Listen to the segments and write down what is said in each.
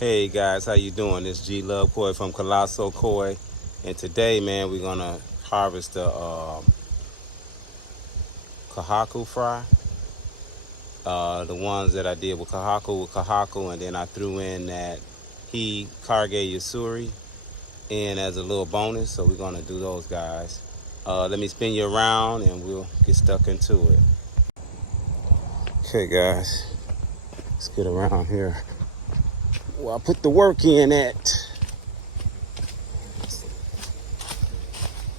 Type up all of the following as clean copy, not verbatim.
Hey guys, how you doing? This G Love Koi from Colosso Koi, and today, man, we're gonna harvest the Kohaku fry. The ones that I did with Kohaku, and then I threw in that Karge Yasuri in as a little bonus. So we're gonna do those guys. Let me spin you around, and we'll get stuck into it. Okay, guys, let's get around here. Well, I put the work in at.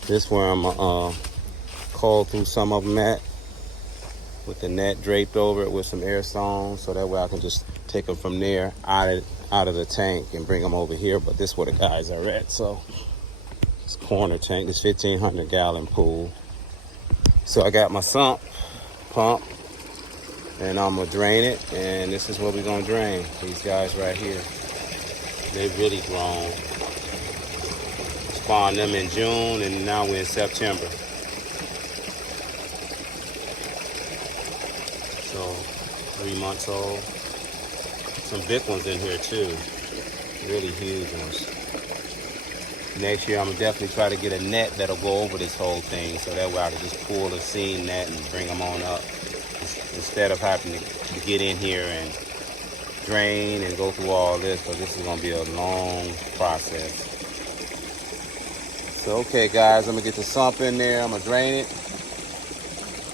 This where I'm cull through some of them at, with the net draped over it with some air stones, so that way I can just take them from there out of the tank and bring them over here. But this is where the guys are at. So this corner tank, this 1,500 gallon pool. So I got my sump pump, and I'm gonna drain it. And this is what we're gonna drain. These guys right here, they've really grown. Spawned them in June, and now we're in September. So 3 months old. Some big ones in here too, really huge ones. Next year I'm gonna definitely try to get a net that'll go over this whole thing, so that way I can just pull the seine net and bring them on up, instead of having to get in here and drain and go through all this, because this is gonna be a long process. So okay guys, I'm gonna get the sump in there, I'm gonna drain it,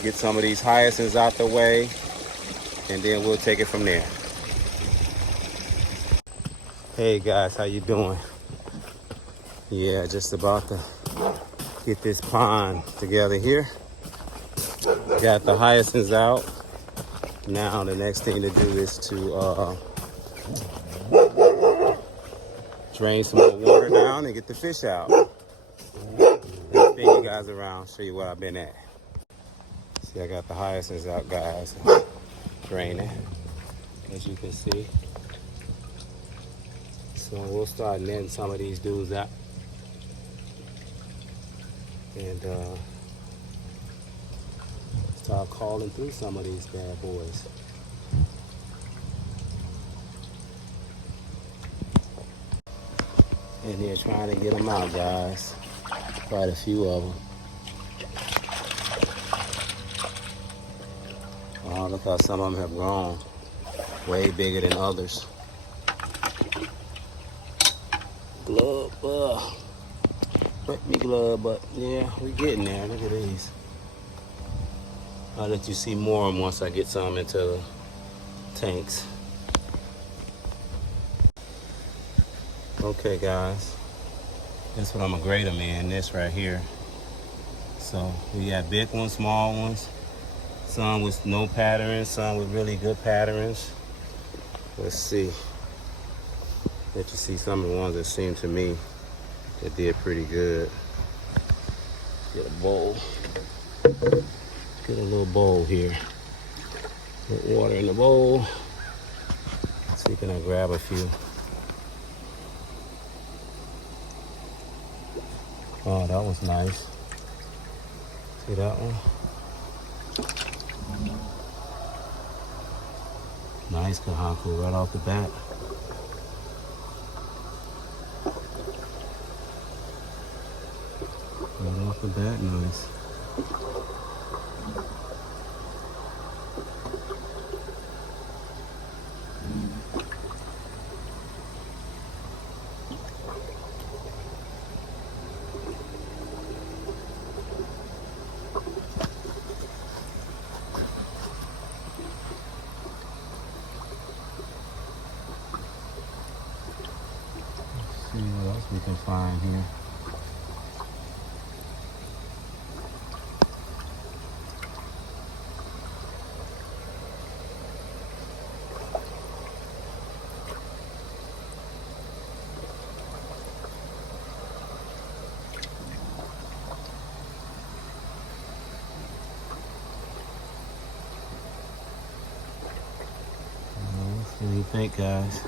get some of these hyacinths out the way, and then we'll take it from there. Hey guys, how you doing? Yeah, just about to get this pond together here. Got the hyacinths out. Now the next thing to do is to drain some more water down and get the fish out. Spin you guys around, show you what I've been at. See, I got the hyacinths out, guys. Draining, as you can see. So we'll start netting some of these dudes out, and start calling through some of these bad boys. And they're trying to get them out, guys. Quite a few of them. Oh, look how some of them have grown. Way bigger than others. Glove, wet me glove, but yeah, we're getting there. Look at these. I'll let you see more of them once I get some into the tanks. Okay, guys. That's what I'm gonna grade them in, this right here. So we got big ones, small ones, some with no patterns, some with really good patterns. Let's see. Let you see some of the ones that seem to me that did pretty good. Get a bowl. Get a little bowl here. Put water in the bowl. Let's see, can I grab a few? Oh, that was nice. See that one? Nice Kohaku right off the bat. Right off the bat, nice. See what else we can find here. What do you think, guys?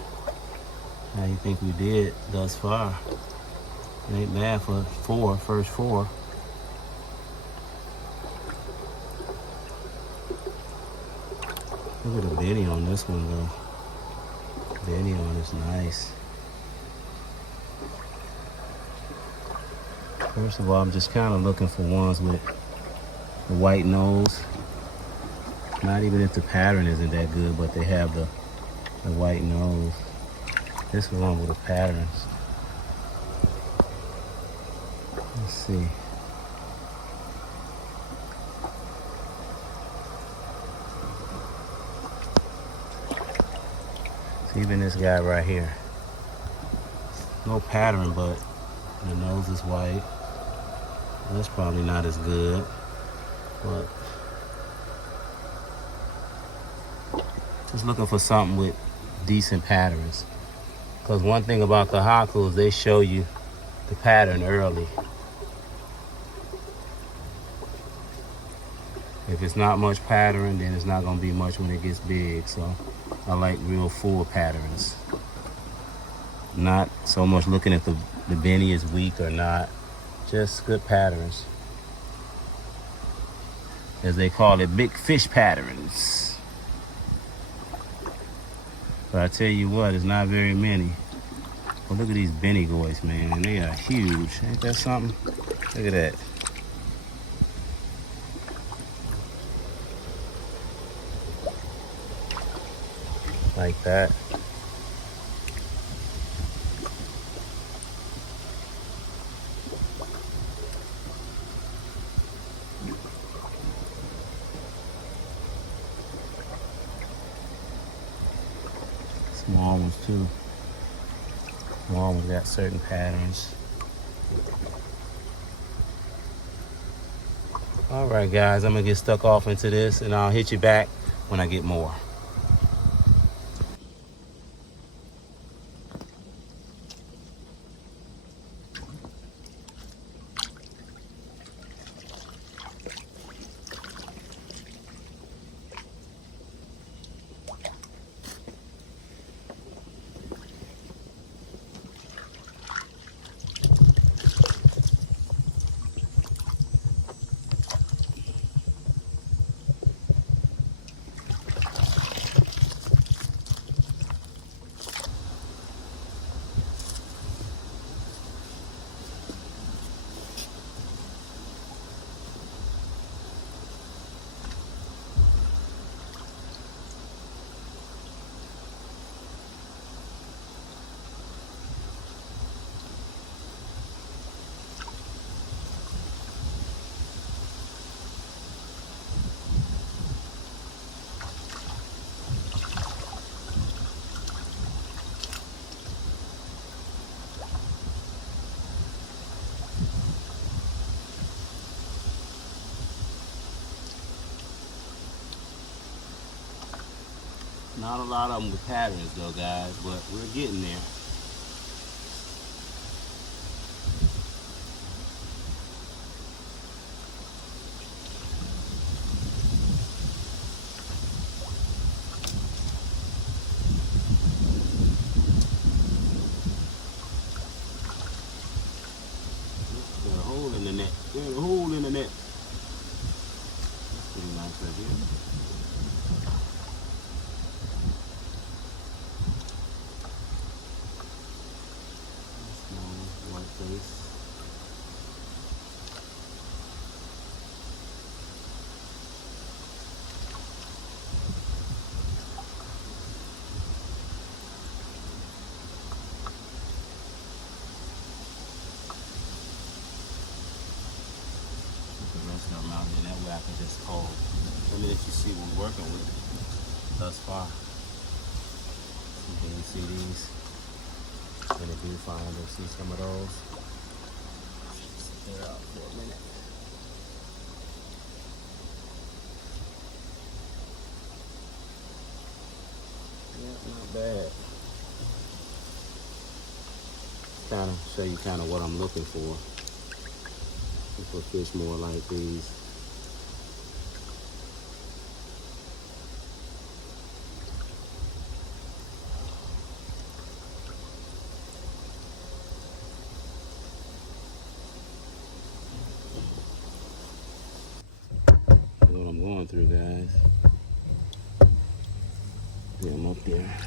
How do you think we did thus far? It ain't bad for first four. Look at the bitty on this one though. Benny one is nice. First of all, I'm just kind of looking for ones with the white nose. Not even if the pattern isn't that good, but they have the white nose. This one with the patterns. Let's see. So even this guy right here. No pattern, but the nose is white. That's probably not as good, but just looking for something with decent patterns. Because one thing about Kohaku is they show you the pattern early. If it's not much pattern, then it's not going to be much when it gets big. So I like real full patterns. Not so much looking at the Benny is weak or not. Just good patterns. As they call it, big fish patterns. But I tell you what, it's not very many. But look at these Benny goys, man. They are huge. Ain't that something? Look at that. Like that. Small ones too. Small ones got certain patterns. All right, guys, I'm gonna get stuck off into this, and I'll hit you back when I get more. Not a lot of them with patterns though, guys, but we're getting there. There's a hole in the net. There's a hole in the net. That's pretty nice right here. Face. Put the rest of them out there, that way I can just hold. Let me let you see what we're working with thus far. You can see these. When I do find or see some of those, they're out for a minute. Yeah, not bad. Kind of show you kind of what I'm looking for. For fish more like these. What I'm going through, guys. Yeah, I'm up there.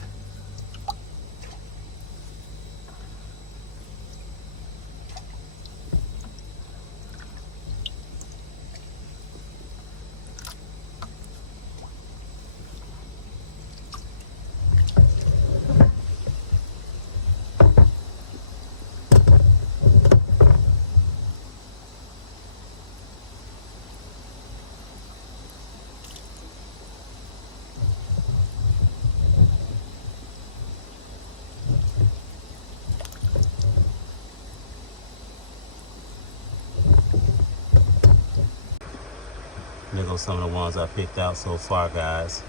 go some of the ones I picked out so far, guys.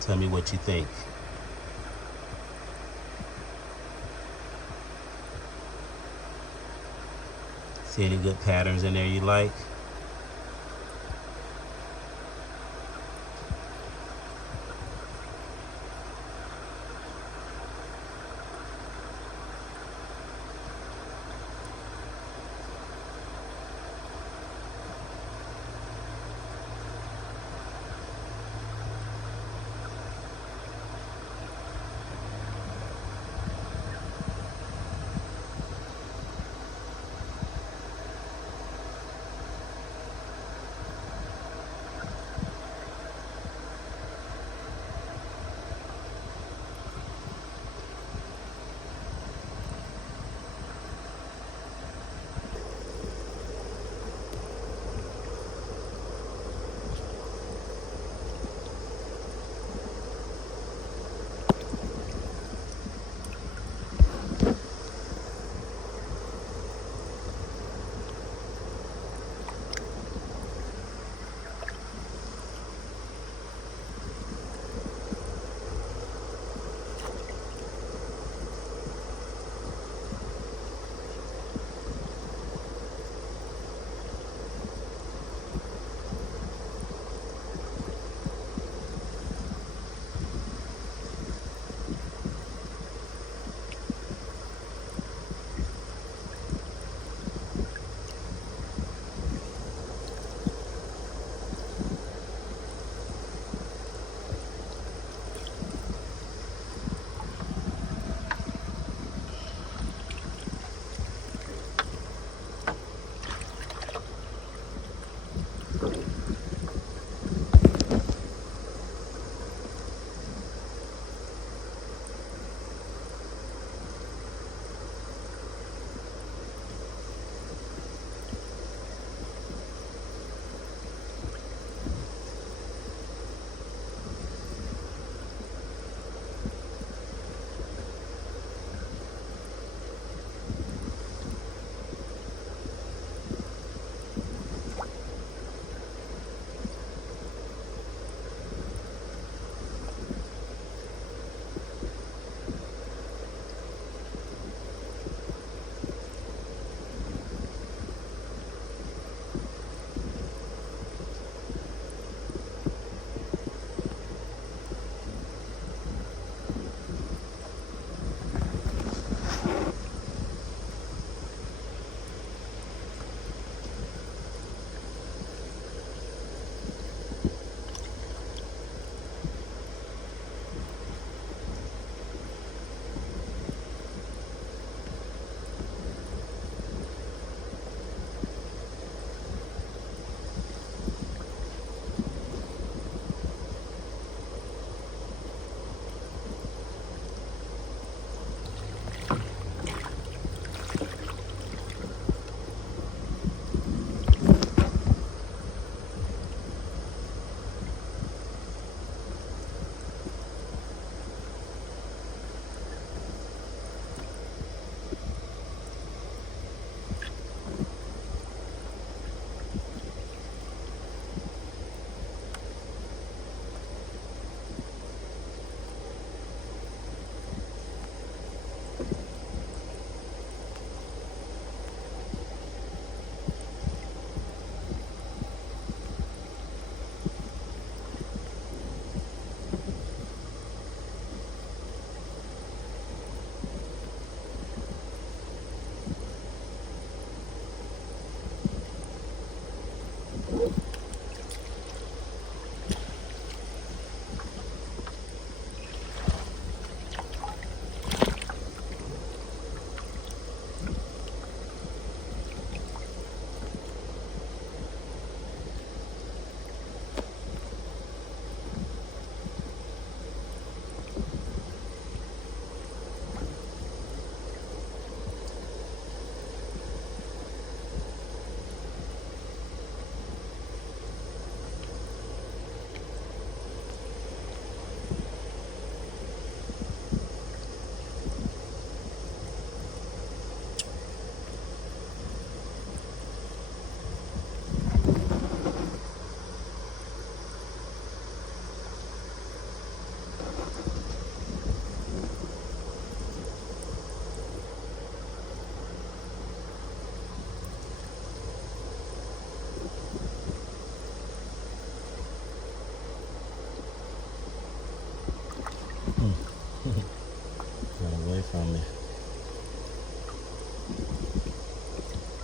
Tell me what you think. See any good patterns in there you like?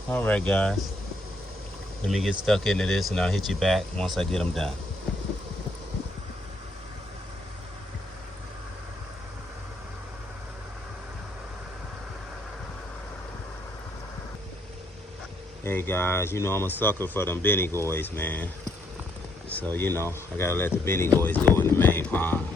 All right, guys. Let me get stuck into this and I'll hit you back once I get them done. Hey guys, you know I'm a sucker for them Benny Goys, man. So, you know, I gotta let the Benny Goys go in the main pond.